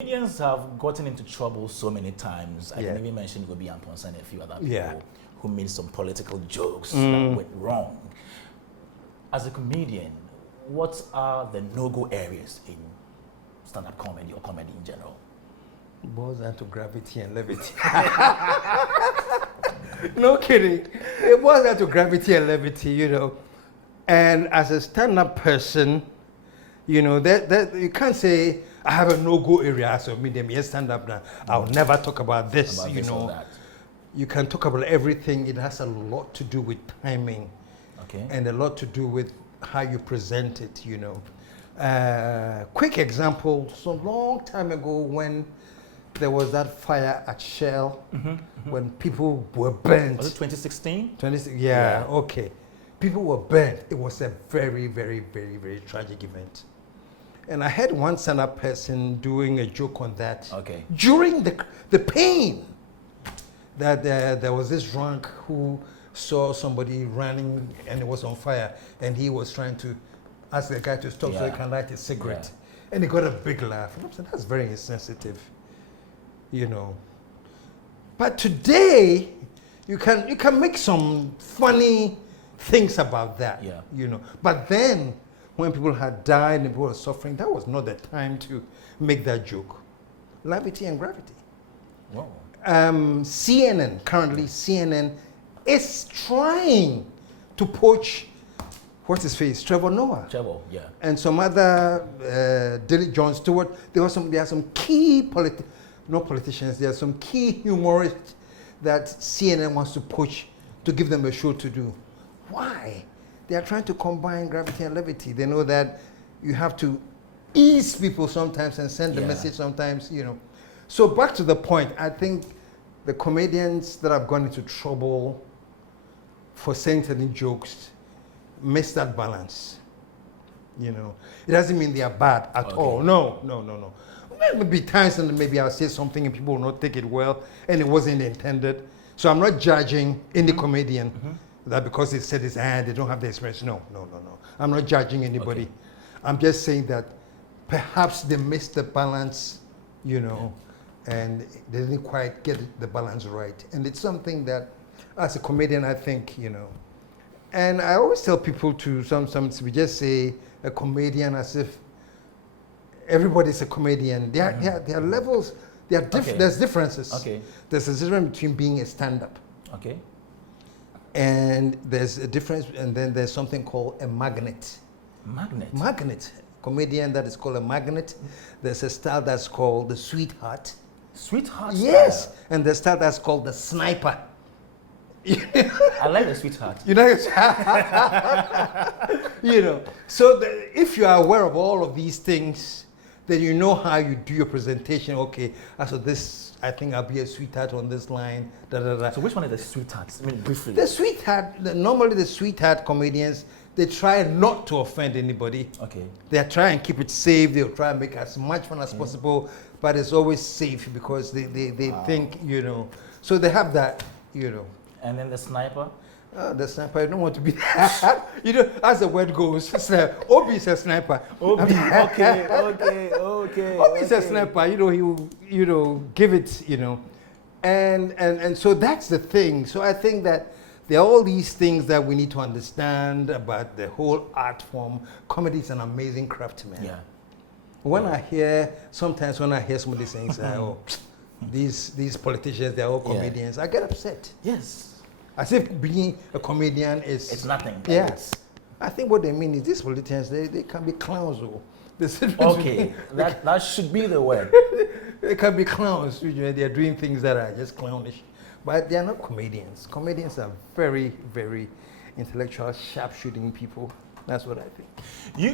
Comedians have gotten into trouble so many times. I can even mention Gobi Amponsa and a few other people who made some political jokes that went wrong. As a comedian, what are the no-go areas in stand-up comedy or comedy in general? It boils down to gravity and levity. No kidding. It boils down to gravity and levity, you know. And as a stand-up person, you know, that you can't say, I have a no-go area as a medium. Yes, stand up now. I'll never talk about this, you know. You can talk about everything. It has a lot to do with timing. And a lot to do with how you present it, you know. Quick example, so long time ago when there was that fire at Shell, when people were burnt. Was it 2016? Yeah, okay. People were burnt. It was a very, very, very, very tragic event. And I had one stand-up person doing a joke on that. During the pain, that there was this drunk who saw somebody running and it was on fire, and he was trying to ask the guy to stop so he can light a cigarette. And he got a big laugh. And I said, that's very insensitive, you know. But today, you can make some funny things about that, you know. But then, when people had died and people were suffering, that was not the time to make that joke. Levity and gravity. Wow. CNN, currently CNN, is trying to poach, what's his face, Trevor Noah. And some other, John Stewart. There are some key not politicians, there are some key humorists that CNN wants to poach to give them a show to do. Why? They are trying to combine gravity and levity. They know that you have to ease people sometimes and send the message sometimes, you know. So back to the point, I think the comedians that have gone into trouble for saying certain jokes miss that balance, you know. It doesn't mean they are bad at all. No. There may be times when maybe I'll say something and people will not take it well and it wasn't intended. So I'm not judging any comedian that because they said this and they don't have the experience. No. I'm not judging anybody. I'm just saying that perhaps they missed the balance, you know, and they didn't quite get the balance right. And it's something that, as a comedian, I think, you know, and I always tell people to we just say a comedian as if everybody's a comedian. There are levels. There's differences. There's a difference between being a stand-up. And there's a difference, and then there's something called a magnet. Magnet. Comedian that is called a magnet. There's a style that's called the sweetheart. Sweetheart? Yes. Style. And the style that's called the sniper. I like the sweetheart. You know, you know. So if you are aware of all of these things, then you know how you do your presentation. Okay, so this, I think I'll be a sweetheart on this line. So which one is the sweetheart? I mean, briefly. The sweetheart, normally the sweetheart comedians, they try not to offend anybody. They try and keep it safe. They'll try and make as much fun as possible, but it's always safe because they think, you know. So they have that, you know. And then the sniper? The sniper, I don't want to be that. You know, as the word goes, Obi is a sniper. Obi, okay. Obi is a sniper, you know, he will, you know, give it, you know. And so that's the thing. So I think that there are all these things that we need to understand about the whole art form. Comedy is an amazing craft, man. Sometimes when I hear somebody saying, oh, these politicians, they're all comedians, I get upset. As if being a comedian is... It's nothing. Yes. I think what they mean is these politicians, they can be clowns. That should be the word. They can be clowns. They're doing things that are just clownish. But they're not comedians. Comedians are very, very intellectual, sharp-shooting people. That's what I think.